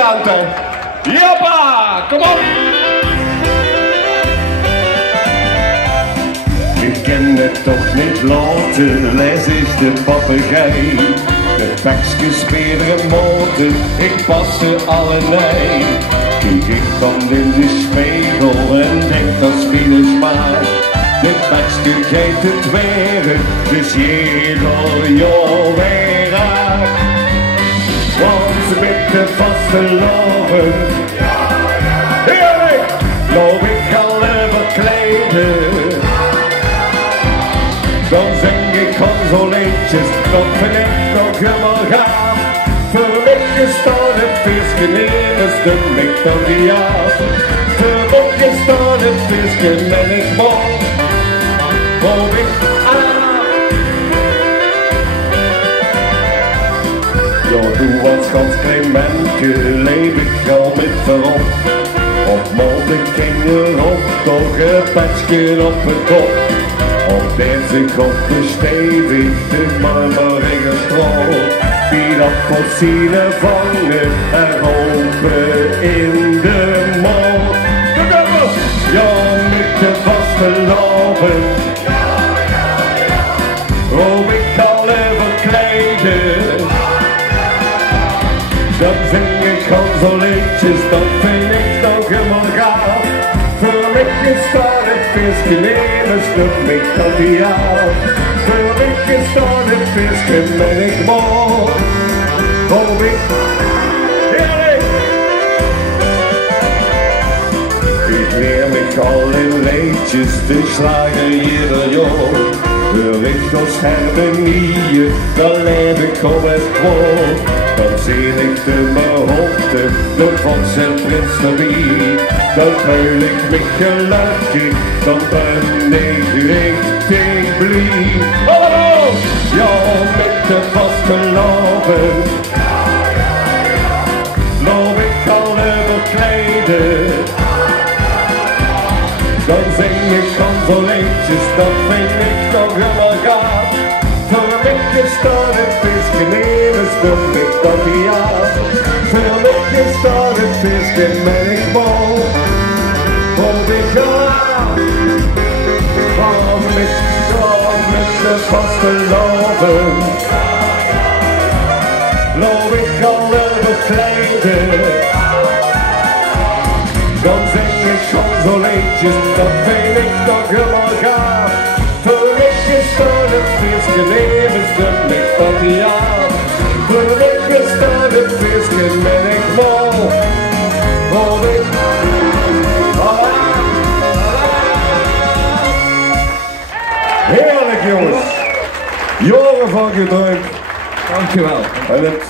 Dante. Joppa, kom op! Ik ken het toch niet laten, les is de papegaai. De pakjes spelen motor, ik pas ze allebei. Kijk ik dan in de spiegel en denk dat spinnen smaak. De pakje geeft het weer, dus jegel jou weer raak. Want met de vaste loven, heerlijk, loop ik alle verkleden. Dan zing ik consoleetjes, dat vind ik nog helemaal gaaf. Voor mij staat het visje neer, is de mik dan die af. Voor mij staat het visje en ik bol, hoop ik aan. Ja, doe wat ganz klein mensje, leef ik al met verop. Op morgen ging er op, toch een patje op het kop. Op deze kop bestevigde marmerige stroom, die dat fossiele vangen en open in de mond. Ja, met de vaste loven, hoop ik alle verkleden. Dan zing ik consoleetjes, dat vind ik nog helemaal gaaf. Voor mij staat het visje neer, dus doe ik dat niet af. Voor mij staat het visje en ik mooi, hoop ik. Heerlijk! Ik leer me al in leedjes te slagen ieder jaar. De richters harmonieën, dan leef ik op het woord. Dan zie ik de belofte, de Gods en Prins erbij. Dan huil ik me gelukkig, dan ben ik richtig blij. Hallo! Ja, met de vaste loven, loop ik alle verkleden. Dan zing ik consoleetjes, dat vind ik nog helemaal gaaf. Voor mij staat het visje neer, dus doe ik dat niet af. Voor mij staat het visje en ik bol, hoop ik aan. Met de vaste loven, loop ik alle verkleden. Dan zing ik consoleetjes, dat vind ik nog helemaal gaaf. Voor mij staat het visje neer, dus doe ik dat niet af. Voor mij staat het visje en ik bol, hoop ik. Heerlijk jongens, jaren van gedrukt. Dankjewel. En het